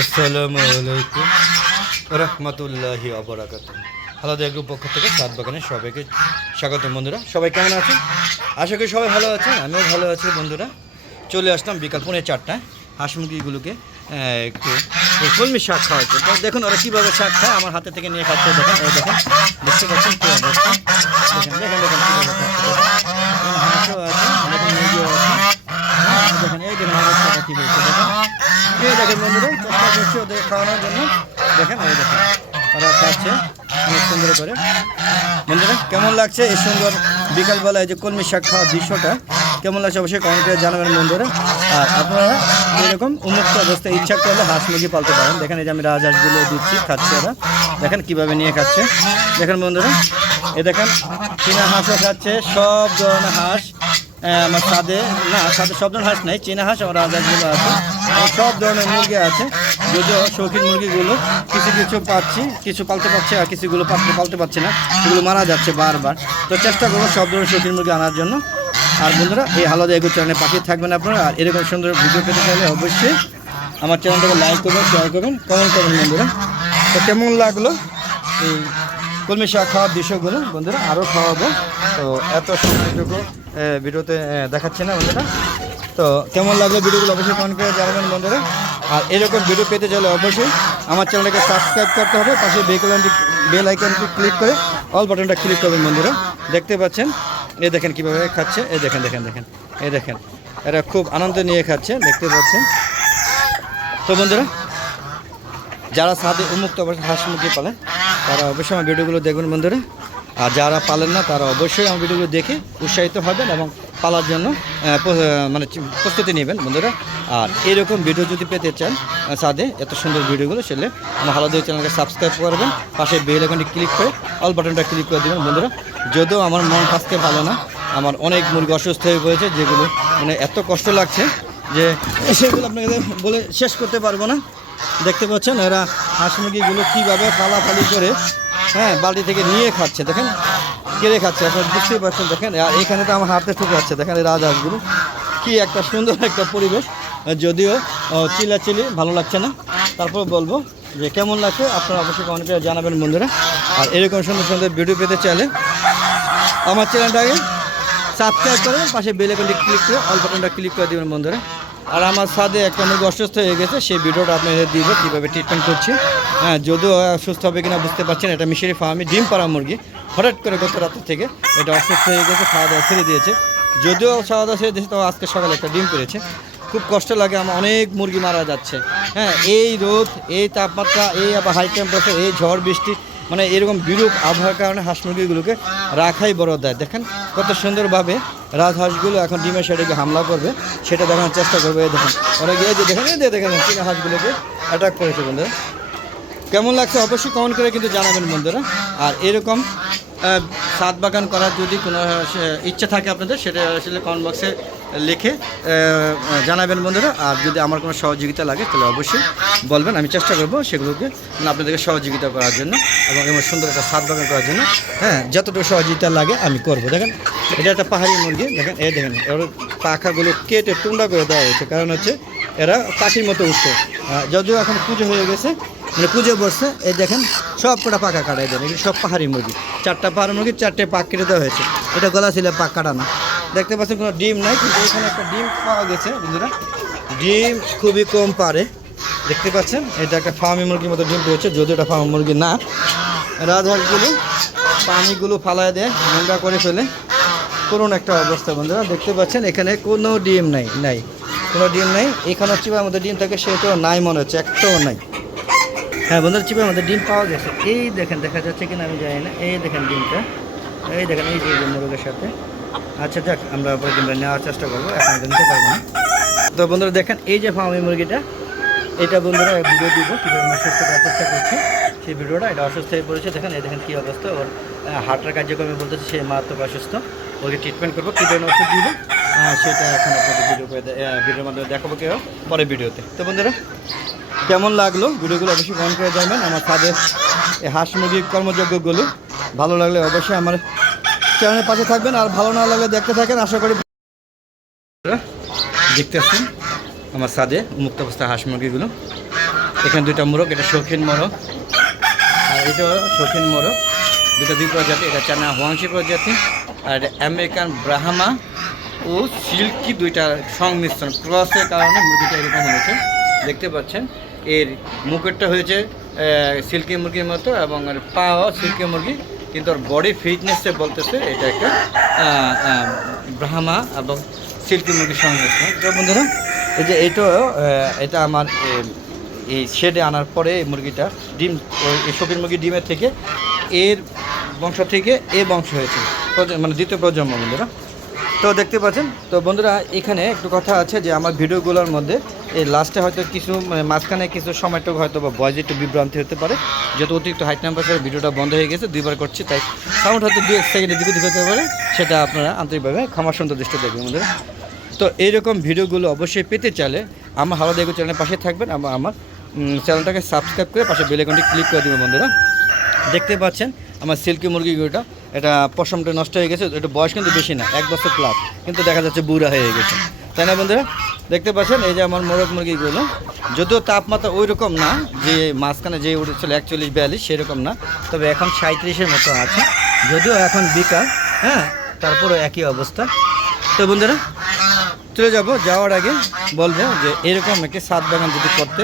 আসসালামু আলাইকুম রহমতুল্লাহি অবরাকাত আলাদা গ্রুপ পক্ষ থেকে সাত বাগানে সবাইকে স্বাগত বন্ধুরা। সবাই কেমন আছেন? আশা করি সবাই ভালো আছেন আমিও ভালো আছি বন্ধুরা। চলে আসলাম বিকাল পৌনে চারটায় হাঁস মুরগিগুলোকে আহ, একটু কলমি শাক খাওয়াচ্ছে তো দেখুন ওরা কীভাবে শাক খায় আমার হাতে থেকে নিয়ে খাচ্ছে। দেখেন এই দেখেন দেখতে পাচ্ছেন কী অবস্থা? দেখেন দেখেন দেখেন কীভাবে খাচ্ছে। হ্যাঁ, দেখেন এই দেখেন দেখেন দেখেন বন্ধুরা করছি ওদের খাওয়ানোর জন্য দেখেন, এই দেখেন, ওরা খাচ্ছে অনেক সুন্দর করে। বন্ধুরা কেমন লাগছে এই সুন্দর বিকালবেলায় যে কলমি শাক খাওয়ার দৃশ্যটা? কেমন লাগছে অবশ্যই কমেন্ট করে জানাবেন বন্ধুরা আর আপনারা এরকম উন্মুক্ত অবস্থায় ইচ্ছা করলে হাঁস মুরগি পালতে পারেন। দেখেন, এই যে আমি রাজহাঁসগুলো দিচ্ছি, খাচ্ছে ওরা। দেখেন, কীভাবে নিয়ে খাচ্ছে। দেখেন বন্ধুরা এ দেখেন, চীনা হাঁসও খাচ্ছে, সব ধরনের হাঁস। আমার সাদে না সাদে সব ধরনের হাঁস নাই, চীনা হাঁস আমার রাজহাঁসগুলো আছে। সব ধরনের মুরগি আছে, যদিও শৌখিন মুরগিগুলো কিছু কিছু পাচ্ছি, কিছু পালতে পারছি আর কিছুগুলো পালতে পালতে পারছি না, সেগুলো মারা যাচ্ছে বারবার। তো চেষ্টা করব সব ধরনের শৌখিন মুরগি আনার জন্য। আর বন্ধুরা, এই হালাদা এগো চ্যানেলে পাশে থাকবেন আপনারা, আর এরকম সুন্দর ভিডিও পেতে চাইলে অবশ্যই আমার চ্যানেলটাকে লাইক করবেন শেয়ার করবেন কমেন্ট করবেন বন্ধুরা। তো কেমন লাগল? এই কলমি শাক খাওয়ার দৃশ্যগুলো বন্ধুরা আরও খাওয়াবো। তো এত সময়টুকু ভিডিওতে দেখাচ্ছি না বন্ধুরা। তো কেমন লাগল ভিডিওগুলো অবশ্যই কমেন্ট করে জানাবেন বন্ধুরা। আর এরকম ভিডিও পেতে চাইলে অবশ্যই আমার চ্যানেলটাকে সাবস্ক্রাইব করতে হবে, পাশে বেল বেল আইকনটি ক্লিক করে অল বাটনটা ক্লিক করবেন বন্ধুরা। দেখতে পাচ্ছেন? এ দেখেন কীভাবে খাচ্ছে। এ দেখেন দেখেন দেখেন, এ দেখেন। এরা খুব আনন্দ নিয়ে খাচ্ছে, দেখতে পাচ্ছেন? তো বন্ধুরা, যারা ছাদে উন্মুক্ত হাঁস মুরগি পালেন তারা অবশ্যই আমার ভিডিওগুলো দেখবেন বন্ধুরা। আর যারা পালেন না, তারা অবশ্যই আমার ভিডিওগুলো দেখে উৎসাহিত হবেন এবং পালার জন্য মানে প্রস্তুতি নেবেন বন্ধুরা। আর এরকম ভিডিও যদি পেতে চান ছাদে এত সুন্দর ভিডিওগুলো সেলে আমার হালাদা চ্যানেলকে সাবস্ক্রাইব করবেন। পাশে বেল আইকনটি ক্লিক করে অল বাটনটা ক্লিক করে দেবেন বন্ধুরা। যদিও আমার মন আজকে ভালো না, আমার অনেক মুরগি অসুস্থ হয়ে পড়েছে, যেগুলো মানে এত কষ্ট লাগছে যে সেগুলো আপনাকে বলে শেষ করতে পারব না। দেখতে পাচ্ছেন এরা হাঁস মুরগিগুলো কীভাবে ফালাফালি করে হ্যাঁ বালতি থেকে নিয়ে খাচ্ছে, দেখেন? কেড়ে খাচ্ছে, আপনারা বুঝতেই পারছেন, দেখেন? আর এখানে তো আমার হাতে ঠুকাচ্ছে দেখেন এই রাজহাঁসগুলো। কি একটা সুন্দর একটা পরিবেশ। যদিও চিলাচিলি, ভালো লাগছে না। তারপর বলব যে কেমন লাগছে, আপনারা অবশ্যই করে জানাবেন, বন্ধুরা। আর এরকম সুন্দর সুন্দর ভিডিও পেতে চাইলে আমার চ্যানেলটাকে সাবস্ক্রাইব করে পাশে বেল আইকনটি ক্লিক করে, অল বাটনটা ক্লিক করে দেবেন, বন্ধুরা। আর আমার সাথে একটা মুরগি অসুস্থ হয়ে গেছে, সেই ভিডিওটা আপনাদের দিব, কীভাবে ট্রিটমেন্ট করছি। হ্যাঁ যদিও সুস্থ হবে কিনা বুঝতে পারছেন এটা মিশরি ফার্মে ডিম পাড়া মুরগি। হঠাৎ করে গত রাতের থেকে এটা অসুস্থ হয়ে গেছে, খাওয়া দাওয়া ছেড়ে দিয়েছে। যদিও খাওয়া দাওয়া ছেড়ে দিয়েছে তো আজকে সকালে একটা ডিম পেরেছে। খুব কষ্ট লাগে, আমার অনেক মুরগি মারা যাচ্ছে। হ্যাঁ এই রোদ, এই তাপমাত্রা, এই আবার হাই টেম্পারেচার এই ঝড় বৃষ্টি মানে এরকম বিরূপ আবহাওয়ার কারণে হাঁস মুরগিগুলোকে রাখাই বড় দেয়। দেখেন কত সুন্দরভাবে রাজহাঁসগুলো এখন ডিমের গিয়ে হামলা করবে, সেটা দেখানোর চেষ্টা করবে। এই দেখেন ওরা গিয়ে যে দেখেন দিয়ে দেখেন চীনা হাঁসগুলোকে অ্যাটাক করেছে বন্ধুরা। কেমন লাগছে অবশ্যই কমেন্ট করে কিন্তু জানাবেন বন্ধুরা। আর এরকম সাত বাগান করার যদি কোনো ইচ্ছা থাকে আপনাদের, সেটা আসলে কমেন্ট বক্সে লিখে জানাবেন বন্ধুরা। আর যদি আমার কোনো সহযোগিতা লাগে, তাহলে অবশ্যই বলবেন। আমি চেষ্টা করব সেগুলোকে আপনাদেরকে সহযোগিতা করার জন্য এবং এমন সুন্দর একটা ছাদ বাগান করার জন্য। হ্যাঁ যতটুকু সহযোগিতা লাগে, আমি করব। দেখেন, এটা একটা পাহাড়ি মুরগি। দেখেন, এই দেখেন, এর পাখাগুলো কেটে টুন্ডা করে দেওয়া হয়েছে। কারণ হচ্ছে, এরা পাখির মতো উঠছে। যদিও এখন পুজো হয়ে গেছে মানে পুজো বসছে, এই দেখেন, সব কটা পাকা কাটাই দেন। এগুলো সব পাহাড়ি মুরগি। চারটা পাহাড়ি মুরগি, চারটে পাক কেটে দেওয়া হয়েছে। এটা গলা ছিল পাক কাটানো দেখতে পাচ্ছেন কোনো ডিম নাই, কিন্তু এখানে একটা ডিম পাওয়া গেছে, বন্ধুরা। ডিম খুবই কম পারে, দেখতে পাচ্ছেন? এটা একটা ফার্মি মুরগির মতো ডিম পেয়েছে, যদিও এটা ফার্মি মুরগি না। রাজহাঁসগুলো পানিগুলো ফালায় দেয়, নোংরা করে ফেলে। করুন একটা অবস্থা, বন্ধুরা, দেখতে পাচ্ছেন? এখানে কোনো ডিম নাই নাই, কোনো ডিম নাই। এখানে চিপার মধ্যে ডিম থাকে, সেটাও নাই মনে হচ্ছে, একটাও নাই। হ্যাঁ বন্ধুরা, চিপের মধ্যে ডিম পাওয়া গেছে। এই দেখেন, দেখা যাচ্ছে কিনা আমি জানি না। এই দেখেন ডিমটা। এই দেখেন এই যে মুরগের সাথে। আচ্ছা যাক, আমরা পরে ডিমটা নেওয়ার চেষ্টা করব, এখন নিতে পারব না। তো বন্ধুরা, দেখেন, এই যে ফার্মি মুরগিটা, এটা বন্ধুরা ভিডিও দিব, কীভাবে আমরা সুস্থ করার চেষ্টা করছি। সেই ভিডিওটা, এটা অসুস্থ হয়ে পড়েছে, দেখেন, এই দেখেন কী অবস্থা, ওর হার্টের কার্যক্রমে বলতেছে, সে মারাত্মক অসুস্থ। ওকে ট্রিটমেন্ট করব, কী ধরনের ওষুধ দিব সেটা এখন আপনাদের ভিডিও করে ভিডিওর মাধ্যমে দেখাবো কেউ পরে ভিডিওতে। তো বন্ধুরা, কেমন লাগল? ভিডিওগুলো অবশ্যই কমেন্ট করে জানবেন। আমার তাদের এই হাঁস মুরগির কর্মযজ্ঞগুলো ভালো লাগলে অবশ্যই আমার চ্যানেলের পাশে থাকবেন আর ভালো না লাগলে দেখতে থাকেন। আশা করি দেখতে আসছেন আমার সাদে মুক্ত অবস্থা হাঁস মুরগিগুলো। এখানে দুইটা মোরগ, এটা শৌখিন মোরগ। আর এটা শৌখিন মোরগ। দুটো দুই প্রজাতি, এটা চানা হোয়াংশি প্রজাতি আর আমেরিকান ব্রাহ্মা ও সিল্কি দুইটা সংমিশ্রণ। ক্রসের কারণে মুরগিটা এরকম হয়েছে। দেখতে পাচ্ছেন, এর মুকুটটা হয়েছে সিল্কি মুরগির মতো এবং পাও সিল্কি মুরগি। কিন্তু ওর বডি ফিটনেসে বলতেছে এটা একটা ব্রাহ্মা এবং সিল্কি মুরগির সংমিশ্রণ। বন্ধুরা, এই যে এটা এটা আমার এই শেডে আনার পরে এই মুরগিটা ডিম, এই শকির মুরগি ডিমের থেকে এর বংশ থেকে এ বংশ হয়েছে। মানে দ্বিতীয় প্রজন্ম বন্ধুরা। তো দেখতে পাচ্ছেন, তো বন্ধুরা, এখানে একটু কথা আছে যে আমার ভিডিওগুলোর মধ্যে এই লাস্টে হয়তো কিছু মানে মাঝখানে কিছু সময়টুকু হয়তো বা ভয়েস একটু বিভ্রান্তি হতে পারে। যেহেতু অতিরিক্ত হাইট নাম্বার ভিডিওটা বন্ধ হয়ে গেছে, দুইবার করছি, তাই সাউন্ড হয়তো দু এক সেকেন্ডের দিকে দিকে হতে পারে, সেটা আপনারা আন্তরিকভাবে ক্ষমা সুন্দর দৃষ্টি দেখবেন বন্ধুরা। তো এইরকম ভিডিওগুলো অবশ্যই পেতে চাইলে আমার হাওয়া দেখো চ্যানেলের পাশে থাকবেন আমার আমার চ্যানেলটাকে সাবস্ক্রাইব করে পাশে বেলেকনটি ক্লিক করে দেবেন বন্ধুরা। দেখতে পাচ্ছেন আমার সিল্কি মুরগিগুলোটা এটা পশমটা নষ্ট হয়ে গেছে, এটা বয়স কিন্তু বেশি না, এক বছর প্লাস কিন্তু দেখা যাচ্ছে বুড়া হয়ে গেছে। তাই না বন্ধুরা? দেখতে পাচ্ছেন, এই যে আমার মোরগ মুরগিগুলো। যদিও তাপমাত্রা ওই রকম না, যে মাঝখানে যে উঠেছিল একচল্লিশ বিয়াল্লিশ, সেরকম না। তবে এখন সাঁত্রিশের মতো আছে। যদিও এখন বিকাল হ্যাঁ তারপরে একই অবস্থা। তো বন্ধুরা, চলে যাব, যাওয়ার আগে বলব যে এরকম একটি সাত বাগান যদি করতে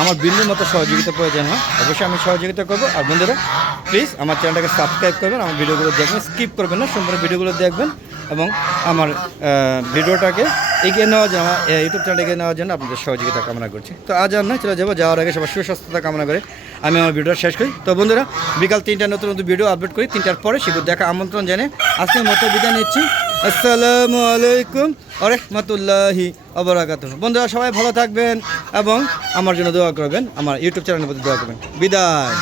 আমার বিন্দুর মতো সহযোগিতা প্রয়োজন হয়। অবশ্যই আমি সহযোগিতা করব। আর বন্ধুরা প্লিজ আমার চ্যানেলটাকে সাবস্ক্রাইব করবেন, আমার ভিডিওগুলো দেখবেন স্কিপ করবেন না, সম্পূর্ণ ভিডিওগুলো দেখবেন এবং আমার ভিডিওটাকে এগিয়ে নেওয়ার জন্য, আমার ইউটিউব চ্যানেল এগিয়ে নেওয়ার জন্য আপনাদের সহযোগিতা কামনা করছি। তো আজ আর নয়, চলে যাব, যাওয়ার আগে সবার সুস্বাস্থ্যতা কামনা করে আমি আমার ভিডিওটা শেষ করি। তো বন্ধুরা, বিকাল তিনটা নতুন নতুন ভিডিও আপলোড করি। তিনটার পরে সেগুলো দেখা, আমন্ত্রণ জানে আজকের মতো বিদায় নিচ্ছি। আসসালামু আলাইকুম আরহামতুল্লাহি অবরাকাত বন্ধুরা, সবাই ভালো থাকবেন এবং আমার জন্য দোয়া করবেন, আমার ইউটিউব চ্যানেলের প্রতি দোয়া করবেন। বিদায়।